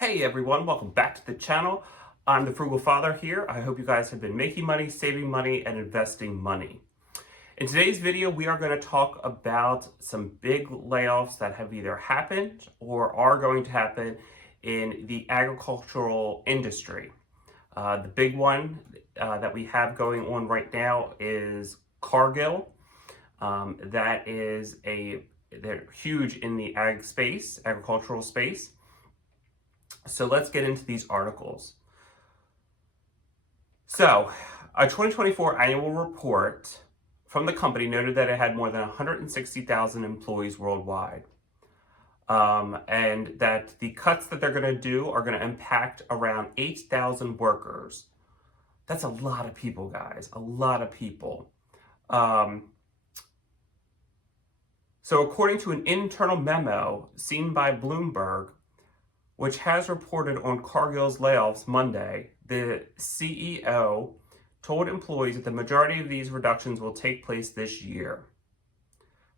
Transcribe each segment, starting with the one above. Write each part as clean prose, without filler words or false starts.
Hey everyone, welcome back to the channel. I'm the Frugal Father here. I hope you guys have been making money, saving money, and investing money. In today's video, we are going to talk about some big layoffs that have either happened or are going to happen in the agricultural industry. The big one that we have going on right now is Cargill. They're huge in the agricultural space. So let's get into these articles. So, a 2024 annual report from the company noted that it had more than 160,000 employees worldwide. And that the cuts that they're going to do are going to impact around 8,000 workers. That's a lot of people, guys. A lot of people. So according to an internal memo seen by Bloomberg, which has reported on Cargill's layoffs Monday, the CEO told employees that the majority of these reductions will take place this year.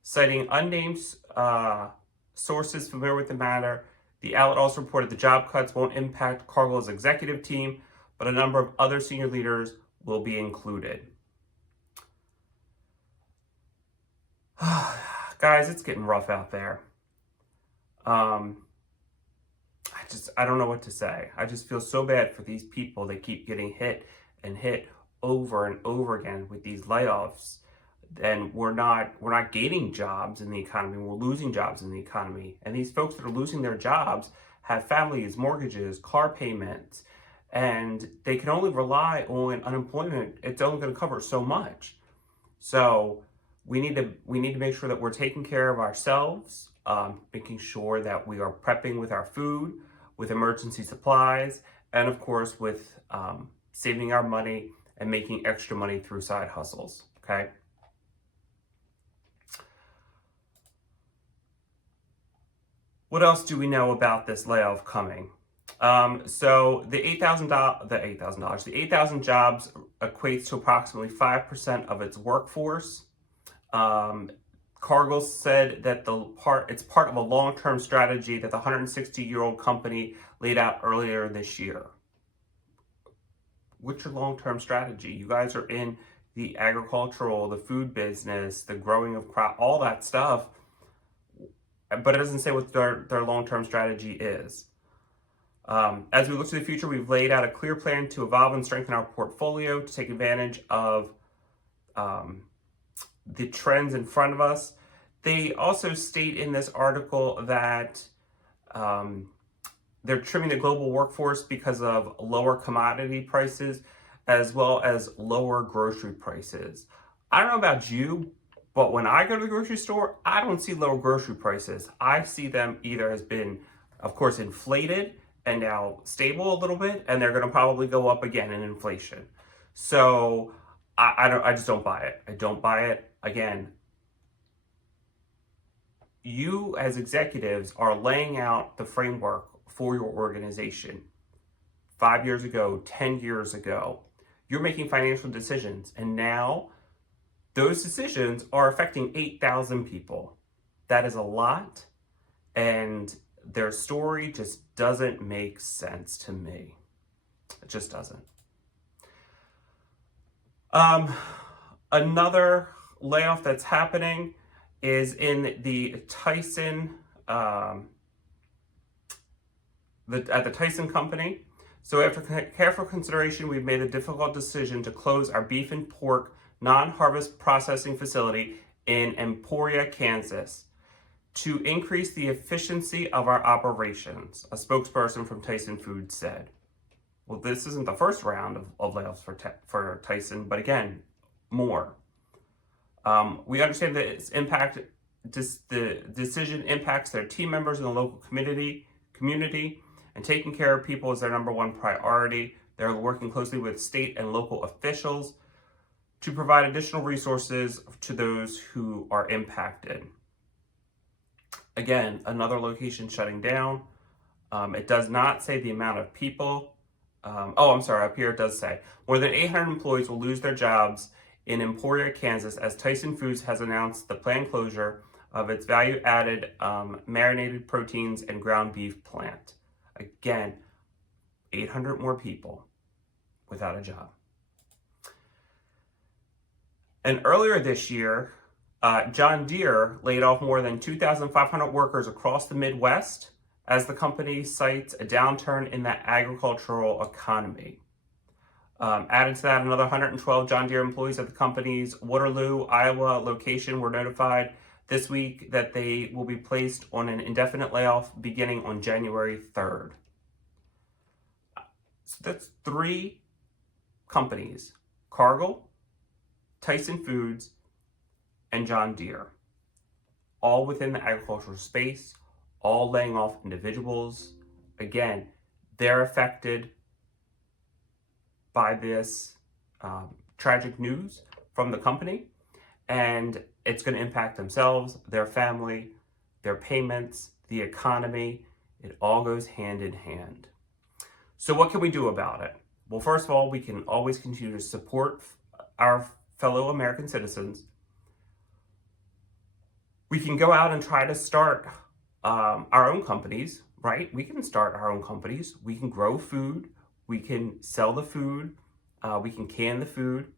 Citing unnamed sources familiar with the matter, the outlet also reported the job cuts won't impact Cargill's executive team, but a number of other senior leaders will be included. Guys, it's getting rough out there. I don't know what to say. I just feel so bad for these people that keep getting hit and hit over and over again with these layoffs. And we're not gaining jobs in the economy. We're losing jobs in the economy. And these folks that are losing their jobs have families, mortgages, car payments, and they can only rely on unemployment. It's only going to cover so much. So we need to make sure that we're taking care of ourselves, making sure that we are prepping with our food, with emergency supplies, and of course with saving our money and making extra money through side hustles, okay? What else do we know about this layoff coming? So the 8,000 jobs equates to approximately 5% of its workforce. Cargill said that it's part of a long-term strategy that the 160-year-old company laid out earlier this year. What's your long-term strategy? You guys are in the agricultural, the food business, the growing of crop, all that stuff, but it doesn't say what their long-term strategy is. As we look to the future, we've laid out a clear plan to evolve and strengthen our portfolio to take advantage of the trends in front of us. They also state in this article that they're trimming the global workforce because of lower commodity prices as well as lower grocery prices. I don't know about you, but when I go to the grocery store, I don't see lower grocery prices. I see them either has been, of course, inflated and now stable a little bit, and they're going to probably go up again in inflation. So I just don't buy it. I don't buy it. Again, you as executives are laying out the framework for your organization. 5 years ago, 10 years ago, you're making financial decisions, and now those decisions are affecting 8,000 people. That is a lot, and their story just doesn't make sense to me. It just doesn't. Another layoff that's happening is in the Tyson, at the Tyson company. So after careful consideration, we've made the difficult decision to close our beef and pork non-harvest processing facility in Emporia, Kansas, to increase the efficiency of our operations, a spokesperson from Tyson Foods said. Well, this isn't the first round of layoffs for Tyson, but again, more. We understand that the decision impacts their team members in the local community, and taking care of people is their number one priority. They're working closely with state and local officials to provide additional resources to those who are impacted. Again, another location shutting down. It does not say the amount of people. Up here it does say more than 800 employees will lose their jobs in Emporia, Kansas, as Tyson Foods has announced the planned closure of its value-added marinated proteins and ground beef plant. Again, 800 more people without a job. And earlier this year, John Deere laid off more than 2,500 workers across the Midwest as the company cites a downturn in the agricultural economy. Added to that, another 112 John Deere employees at the company's Waterloo, Iowa location were notified this week that they will be placed on an indefinite layoff beginning on January 3rd. So that's 3 companies: Cargill, Tyson Foods, and John Deere, all within the agricultural space, all laying off individuals. Again, they're affected by this tragic news from the company, and it's going to impact themselves, their family, their payments, the economy. It all goes hand in hand. So what can we do about it? Well, first of all, we can always continue to support our fellow American citizens. We can go out and try to start our own companies, right? We can start our own companies. We can grow food. We can sell the food. We can can the food.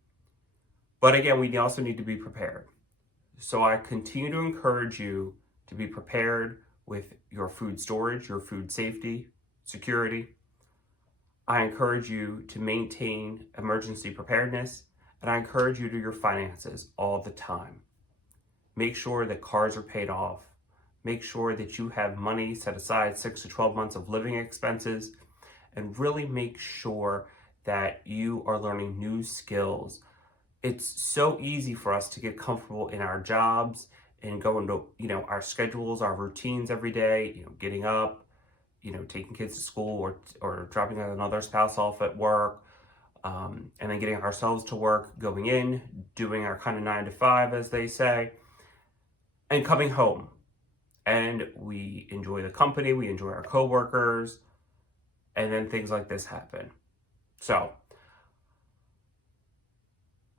But again, we also need to be prepared. So I continue to encourage you to be prepared with your food storage, your food safety, security. I encourage you to maintain emergency preparedness, and I encourage you to do your finances all the time. Make sure that cars are paid off. Make sure that you have money set aside 6 to 12 months of living expenses, and really make sure that you are learning new skills. It's so easy for us to get comfortable in our jobs and go into, our schedules, our routines every day, getting up, taking kids to school or dropping another spouse off at work, and then getting ourselves to work, going in, doing our kind of 9 to 5, as they say, and coming home. And we enjoy the company, we enjoy our coworkers, and then things like this happen. So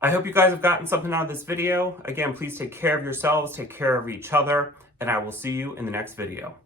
I hope you guys have gotten something out of this video. Again, please take care of yourselves, take care of each other, and I will see you in the next video.